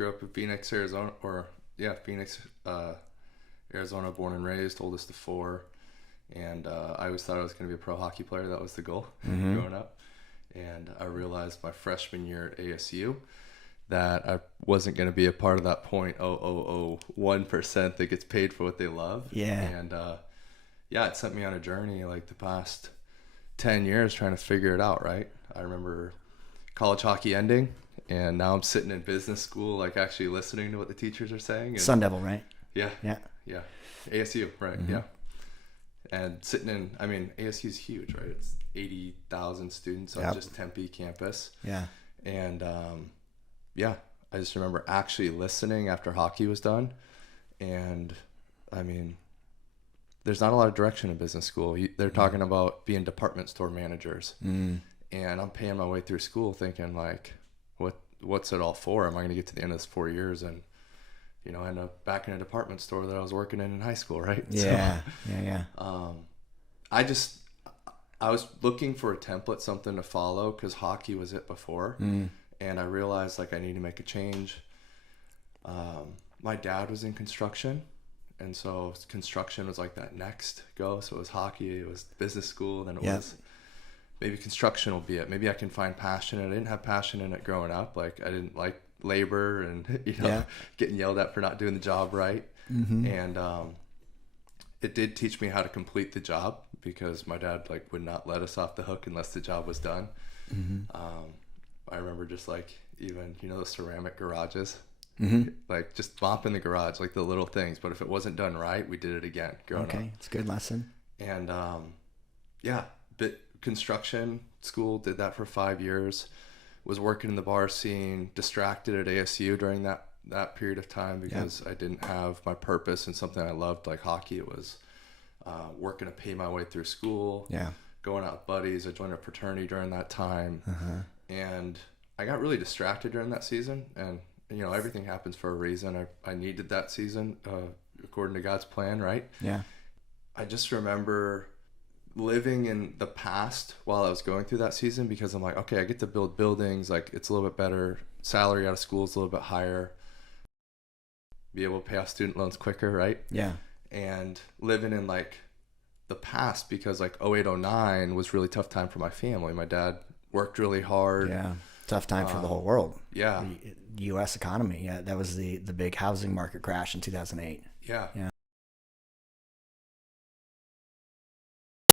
grew up in Phoenix, Arizona, Phoenix, Arizona, born and raised, oldest of four. And I always thought I was going to be a pro hockey player. That was the goal growing up. And I realized my freshman year at ASU that I wasn't going to be a part of that 0.0001% that gets paid for what they love. Yeah. And it sent me on a journey like the past 10 years trying to figure it out, right? I remember college hockey ending, and now I'm sitting in business school, like actually listening to what the teachers are saying. And, Sun Devil, right? Yeah. ASU, right, yeah. And sitting in, I mean, ASU is huge, right? It's 80,000 students on just Tempe campus. Yeah. And I just remember actually listening after hockey was done. And I mean, there's not a lot of direction in business school. They're talking about being department store managers. And I'm paying my way through school thinking like, what's it all for? Am I going to get to the end of this 4 years and, end up back in a department store that I was working in high school, right? Yeah. I was looking for a template, something to follow, because hockey was it before. And I realized like I need to make a change. My dad was in construction, and so construction was like that next go. So it was hockey, it was business school, then it was maybe construction will be it. Maybe I can find passion. I didn't have passion in it growing up. Like I didn't like labor and getting yelled at for not doing the job right. And it did teach me how to complete the job, because my dad like would not let us off the hook unless the job was done. I remember just like even the ceramic garages, like just mopping the garage, like the little things, but if it wasn't done right, we did it again growing up. It's a good lesson. And but construction school, did that for 5 years, was working in the bar scene, distracted at ASU during that period of time because I didn't have my purpose in something I loved like hockey. It was working to pay my way through school, going out with buddies. I joined a fraternity during that time. And I got really distracted during that season, and everything happens for a reason. I needed that season according to God's plan, right? I just remember living in the past while I was going through that season, because I'm like, okay, I get to build buildings, like it's a little bit better, salary out of school is a little bit higher, be able to pay off student loans quicker, right? And living in like the past, because like 0809 was really tough time for my family. My dad worked really hard. Tough time for the whole world. The U.S. economy. That was the big housing market crash in 2008.